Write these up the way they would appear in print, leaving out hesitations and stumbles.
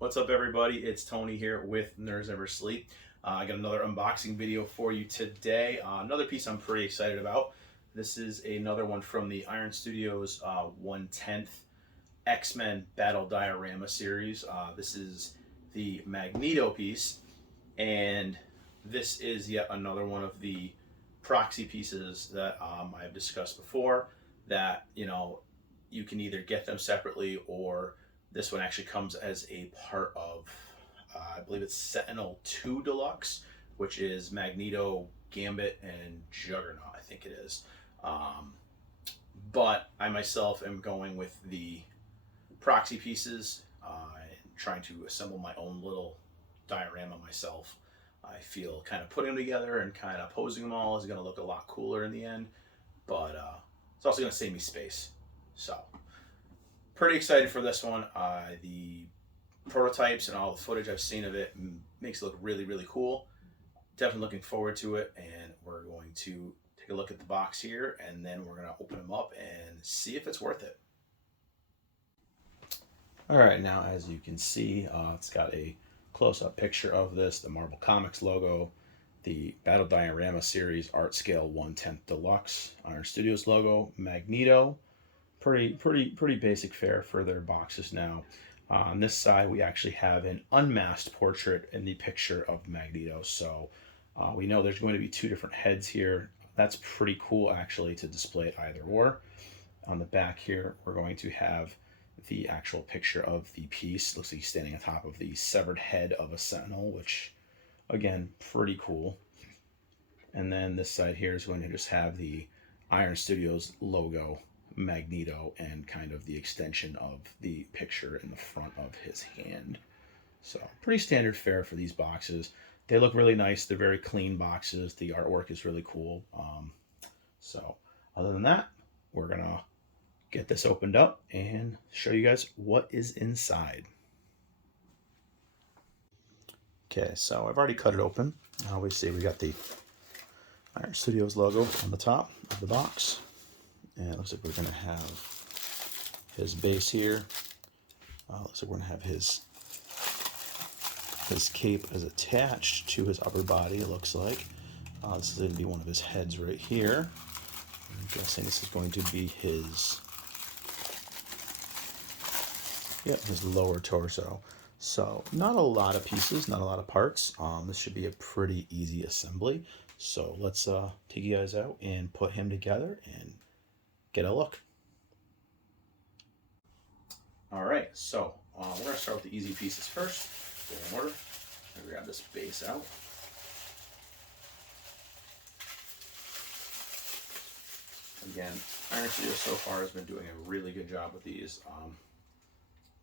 What's up, everybody? It's Tony here with Nerds Never Sleep. I got another unboxing video for you today. Another piece I'm pretty excited about. This is another one from the Iron Studios 1/10 X-Men Battle Diorama series. This is the Magneto piece, and this is yet another one of the proxy pieces that I've discussed before that, you can either get them separately, or this one actually comes as a part of, I believe it's Sentinel 2 Deluxe, which is Magneto, Gambit, and Juggernaut, I think it is. But I myself am going with the proxy pieces and trying to assemble my own little diorama myself. I feel kind of putting them together and kind of posing them all is going to look a lot cooler in the end, but it's also going to save me space. So, pretty excited for this one. The prototypes and all the footage I've seen of it makes it look really, really cool. Definitely looking forward to it, and we're going to take a look at the box here, and then we're going to open them up and see if it's worth it. All right, now as you can see, it's got a close-up picture of this, the Marvel Comics logo, the Battle Diorama Series Art Scale 1/10 Deluxe, Iron Studios logo, Magneto. Pretty basic fare for their boxes now. On this side, we actually have an unmasked portrait in the picture of Magneto. So we know there's going to be two different heads here. That's pretty cool, actually, to display it either or. On the back here, we're going to have the actual picture of the piece. Looks like he's standing on top of the severed head of a Sentinel, which, again, pretty cool. And then this side here is going to just have the Iron Studios logo, Magneto, and kind of the extension of the picture in the front of his hand. So pretty standard fare for these boxes. They look really nice. They're very clean boxes. The artwork is really cool. So other than that, we're gonna get this opened up and show you guys what is inside. Okay, so I've already cut it open. Obviously, we got the Iron Studios logo on the top of the box. And it looks like we're going to have his base here. Looks like we're going to have his cape is attached to his upper body, it looks like. This is going to be one of his heads right here. I'm guessing this is going to be his lower torso. So not a lot of pieces, not a lot of parts. This should be a pretty easy assembly. So let's take you guys out and put him together and get a look. All right, so we're going to start with the easy pieces first. Go in order. I'm going to grab this base out. Again, Iron Studios so far has been doing a really good job with these.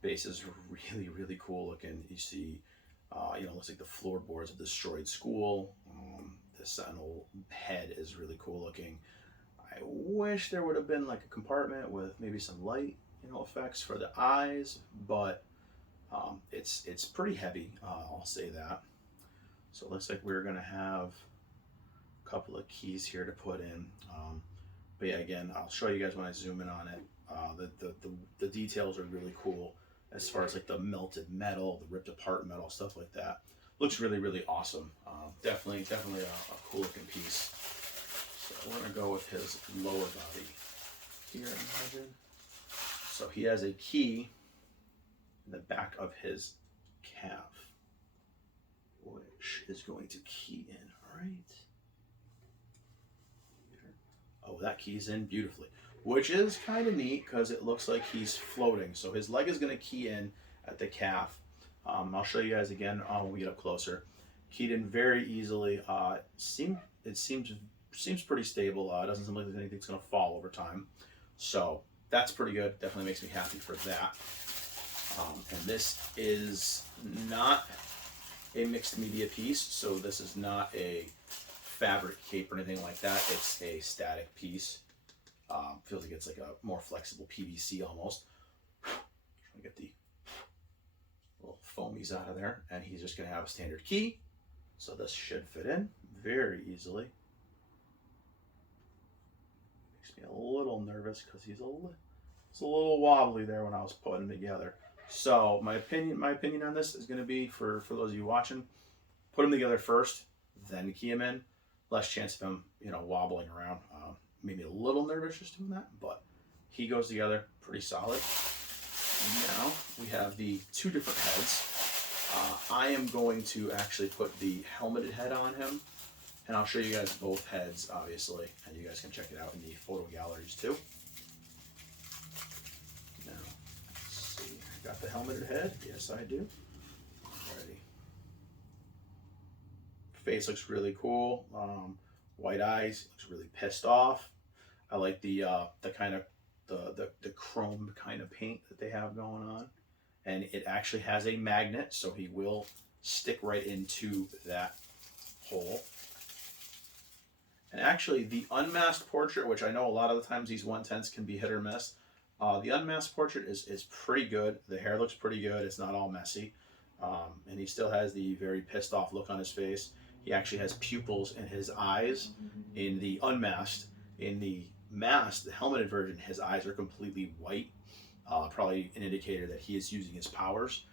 Bases really, really cool looking. You see, looks like the floorboards of the destroyed school. The Sentinel head is really cool looking. I wish there would have been like a compartment with maybe some light, effects for the eyes, but it's pretty heavy. I'll say that. So it looks like we're gonna have a couple of keys here to put in. But yeah, again, I'll show you guys when I zoom in on it. The details are really cool as far as like the melted metal, the ripped apart metal, stuff like that. Looks really, really awesome. Definitely a cool looking piece. So we're going to go with his lower body here, imagine. So he has a key in the back of his calf, which is going to key in right. Oh, that keys in beautifully, which is kind of neat because it looks like he's floating. So his leg is going to key in at the calf. I'll show you guys again when we get up closer. Keyed in very easily. It seems pretty stable. It doesn't seem like anything's going to fall over time. So that's pretty good. Definitely makes me happy for that. And this is not a mixed media piece, so this is not a fabric cape or anything like that. It's a static piece. Feels like it's like a more flexible PVC almost. Trying to get the little foamies out of there, and he's just going to have a standard key. So this should fit in very easily. Makes me a little nervous because he's a little wobbly there when I was putting him together. So my opinion on this is going to be for those of you watching, put them together first, then key them in. Less chance of him, wobbling around. Maybe a little nervous just doing that, but he goes together pretty solid. Now we have the two different heads. I am going to actually put the helmeted head on him, and I'll show you guys both heads, obviously, and you guys can check it out in the photo galleries too. Now, let's see. I got the helmeted head. Yes, I do. Alrighty. Face looks really cool. White eyes. Looks really pissed off. I like the kind of the chrome kind of paint that they have going on, and it actually has a magnet, so he will stick right into that hole. And actually, the unmasked portrait, which I know a lot of the times these 110s can be hit or miss, the unmasked portrait is pretty good. The hair looks pretty good. It's not all messy. And he still has the very pissed off look on his face. He actually has pupils in his eyes in the unmasked. In the masked, the helmeted version, his eyes are completely white. Probably an indicator that he is using his powers.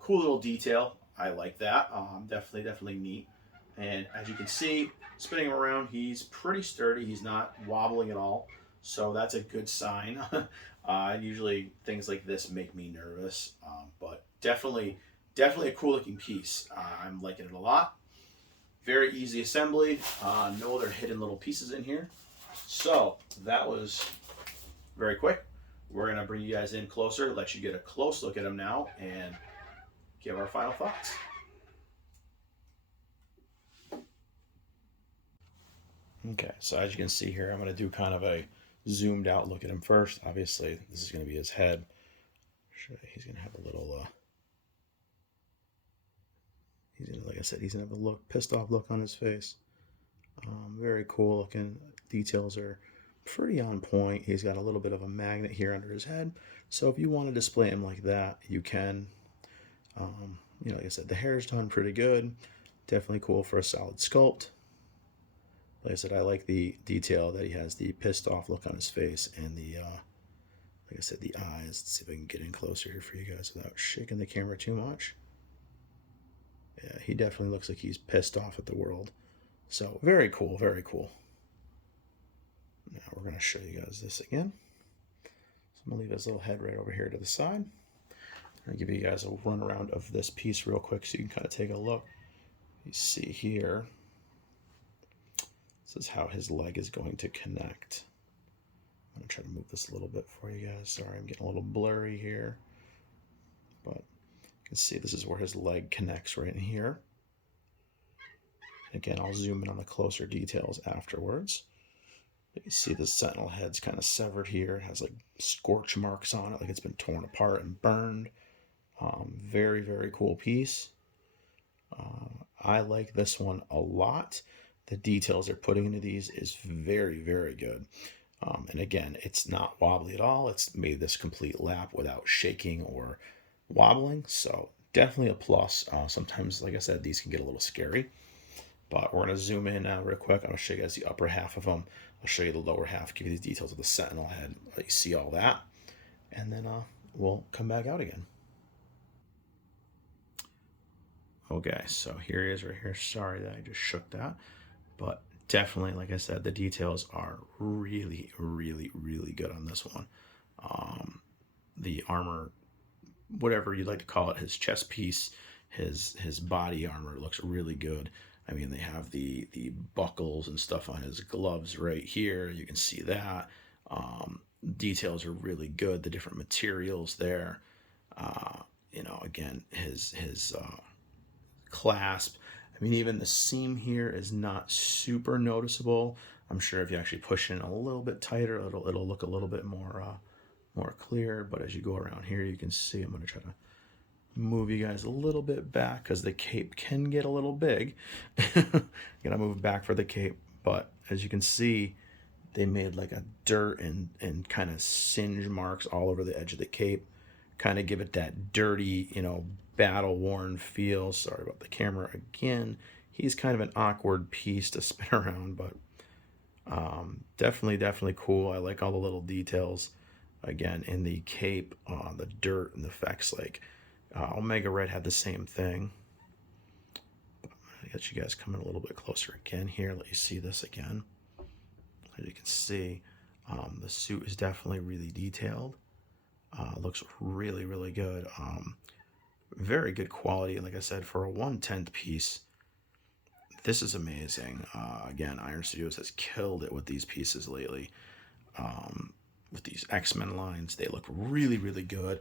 Cool little detail. I like that. Definitely neat. And as you can see, spinning him around, he's pretty sturdy. He's not wobbling at all. So that's a good sign. Usually things like this make me nervous, but definitely a cool looking piece. I'm liking it a lot. Very easy assembly. No other hidden little pieces in here. So that was very quick. We're going to bring you guys in closer, let you get a close look at them now, and give our final thoughts. Okay, so as you can see here, I'm going to do kind of a zoomed out look at him first. Obviously, this is going to be his head. He's going to have a little, like I said, he's going to have a pissed off look on his face. Very cool looking. Details are pretty on point. He's got a little bit of a magnet here under his head. So if you want to display him like that, you can. Like I said, the hair's done pretty good. Definitely cool for a solid sculpt. Like I said, I like the detail that he has the pissed off look on his face and the, like I said, the eyes. Let's see if I can get in closer here for you guys without shaking the camera too much. Yeah, he definitely looks like he's pissed off at the world. So very cool, very cool. Now we're going to show you guys this again. So I'm going to leave his little head right over here to the side. I'll give you guys a run around of this piece real quick so you can kind of take a look. You see here, this is how his leg is going to connect. I'm going to try to move this a little bit for you guys. Sorry, I'm getting a little blurry here. But you can see this is where his leg connects right in here. Again, I'll zoom in on the closer details afterwards. You can see the Sentinel Head's kind of severed here. It has like scorch marks on it, like it's been torn apart and burned. Very, very cool piece. I like this one a lot. The details they're putting into these is very, very good. And again, it's not wobbly at all. It's made this complete lap without shaking or wobbling. So definitely a plus. Sometimes, like I said, these can get a little scary. But we're going to zoom in now real quick. I'm going to show you guys the upper half of them. I'll show you the lower half, give you the details of the Sentinel Head. Let you see all that. And then we'll come back out again. Okay, so here he is right here. Sorry that I just shook that. But definitely, like I said, the details are really, really, really good on this one. The armor, whatever you'd like to call it, his chest piece, his body armor looks really good. I mean, they have the buckles and stuff on his gloves right here. You can see that. Details are really good. The different materials there. Again, his clasp. I mean, even the seam here is not super noticeable. I'm sure if you actually push in a little bit tighter, it'll look a little bit more clear. But as you go around here, you can see. I'm going to try to move you guys a little bit back because the cape can get a little big. Gotta move back for the cape. But as you can see, they made like a dirt and kind of singe marks all over the edge of the cape. Kind of give it that dirty, battle worn feel. Sorry about the camera again. He's kind of an awkward piece to spin around, but definitely cool. I like all the little details. again, in the cape, the dirt and the effects. Like Omega Red had the same thing. I got you guys coming a little bit closer again here. Let you see this again. As you can see, the suit is definitely really detailed. Looks really, really good. Very good quality. Like I said, for a 1/10 piece, this is amazing. Again, Iron Studios has killed it with these pieces lately. With these X-Men lines, they look really, really good.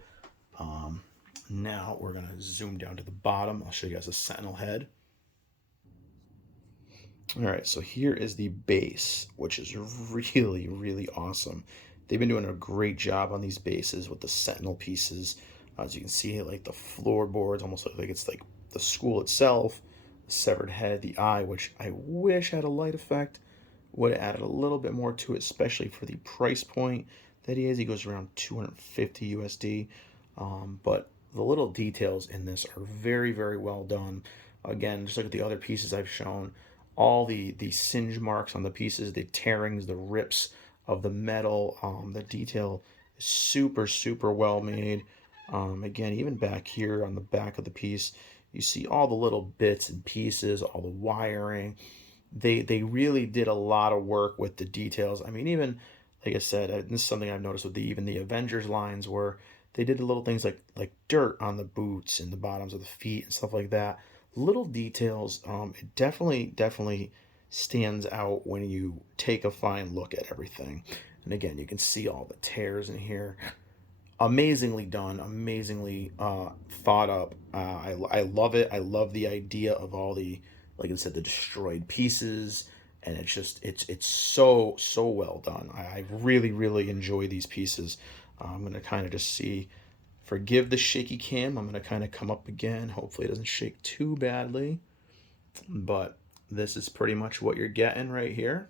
Now we're going to zoom down to the bottom. I'll show you guys a Sentinel Head. All right, so here is the base, which is really, really awesome. They've been doing a great job on these bases with the Sentinel pieces. As you can see, like the floorboards almost look like it's like the school itself, the severed head, the eye, which I wish had a light effect. Would have added a little bit more to it, especially for the price point that he is. He goes around 250 USD. But the little details in this are very, very well done. Again, just look at the other pieces I've shown. All the singe marks on the pieces, the tearings, the rips of the metal, the detail is super, super well made. Again, even back here on the back of the piece, you see all the little bits and pieces, all the wiring. They really did a lot of work with the details. I mean, even like I said, this is something I've noticed with even the Avengers lines, where they did the little things like dirt on the boots and the bottoms of the feet and stuff like that. Little details. It definitely stands out when you take a fine look at everything. And again, you can see all the tears in here. Amazingly done, amazingly thought up. I love it. I love the idea of all the, like I said, the destroyed pieces, and it's so well done. I really, really enjoy these pieces. I'm gonna kind of just see. Forgive the shaky cam. I'm gonna kind of come up again. Hopefully, it doesn't shake too badly. But this is pretty much what you're getting right here.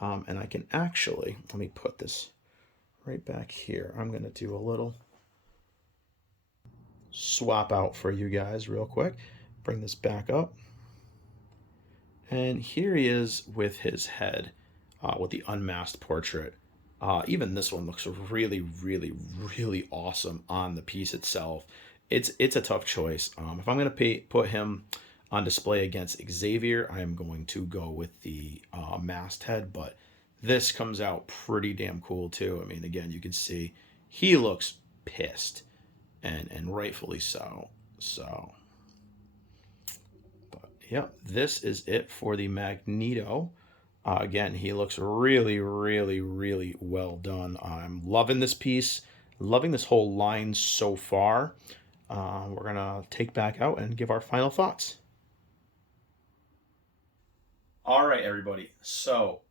And I can actually, let me put this right back here. I'm going to do a little swap out for you guys real quick. Bring this back up. And here he is with his head, with the unmasked portrait. Even this one looks really, really, really awesome on the piece itself. It's a tough choice. If I'm going to put him on display against Xavier, I am going to go with the masked head, but this comes out pretty damn cool too. I mean, again, you can see he looks pissed, and rightfully so. So, but yeah, this is it for the Magneto. Again, he looks really, really, really well done. I'm loving this piece, loving this whole line so far. We're gonna take back out and give our final thoughts. All right, everybody. So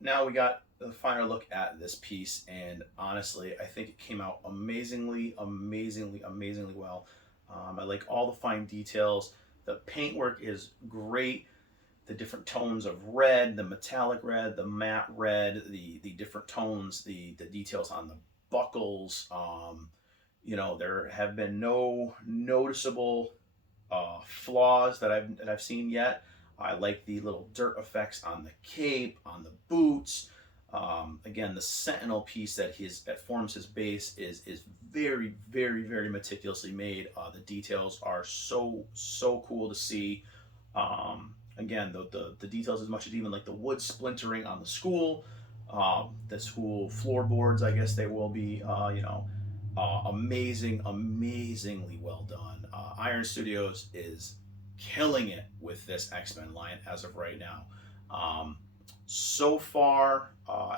now we got the final look at this piece, and honestly, I think it came out amazingly, amazingly, amazingly well. I like all the fine details. The paintwork is great. The different tones of red, the metallic red, the matte red, the different tones, the details on the buckles. There have been no noticeable flaws that I've seen yet. I like the little dirt effects on the cape, on the boots. Again, the Sentinel piece that forms his base is very, very, very meticulously made. The details are so cool to see. Again, the details as much as even like the wood splintering on the school floorboards. I guess they will be. Amazingly well done. Iron Studios is killing it with this X-Men line as of right now. So far,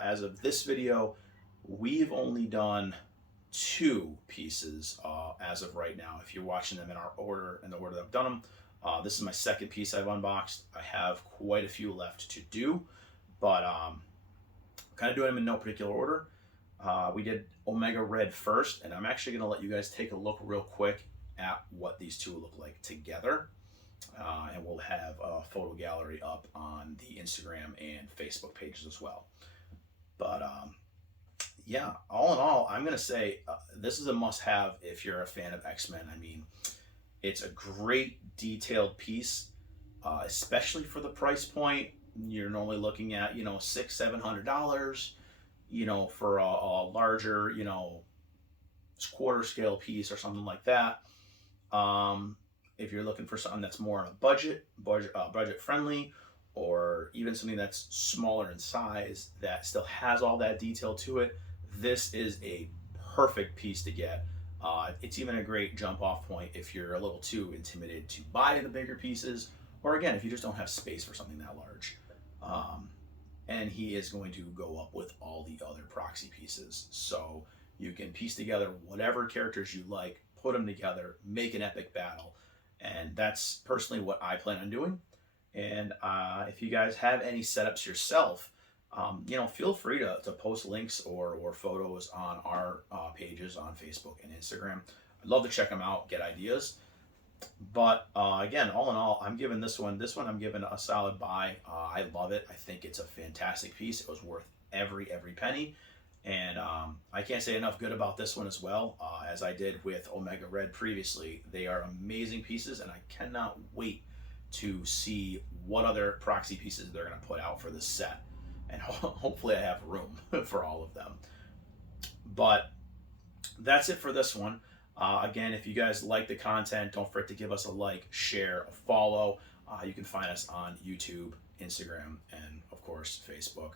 as of this video, we've only done 2 pieces as of right now. If you're watching them in the order that I've done them, this is my second piece I've unboxed. I have quite a few left to do, but kind of doing them in no particular order. We did Omega Red first, and I'm actually going to let you guys take a look real quick at what these two look like together. And we'll have a photo gallery up on the Instagram and Facebook pages as well. But yeah, all in all, I'm going to say this is a must-have if you're a fan of X-Men. I mean, it's a great detailed piece, especially for the price point. You're normally looking at, $600-700. you know, for a larger, you know, quarter scale piece or something like that. If you're looking for something that's more on a budget friendly, or even something that's smaller in size that still has all that detail to it, this is a perfect piece to get. It's even a great jump off point if you're a little too intimidated to buy the bigger pieces, or again, if you just don't have space for something that large. Um, and he is going to go up with all the other proxy pieces. So you can piece together whatever characters you like, put them together, make an epic battle. And that's personally what I plan on doing. And if you guys have any setups yourself, you know, feel free to post links or photos on our pages on Facebook and Instagram. I'd love to check them out, get ideas. But again, all in all, I'm giving this one I'm giving a solid buy. I love it. I think it's a fantastic piece. It was worth every penny. And I can't say enough good about this one as well, as I did with Omega Red previously. They are amazing pieces, and I cannot wait to see what other proxy pieces they're going to put out for this set. And hopefully I have room for all of them. But that's it for this one. Again, if you guys like the content, don't forget to give us a like, share, a follow. You can find us on YouTube, Instagram, and of course, Facebook.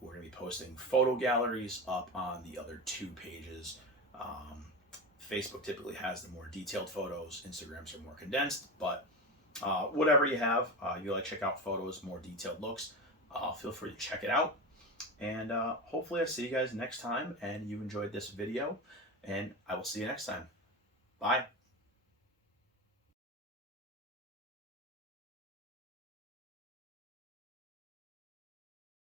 We're going to be posting photo galleries up on the other two pages. Facebook typically has the more detailed photos. Instagrams are more condensed, but whatever you have, you like check out photos, more detailed looks, feel free to check it out. And hopefully I see you guys next time and you enjoyed this video, and I will see you next time. Bye.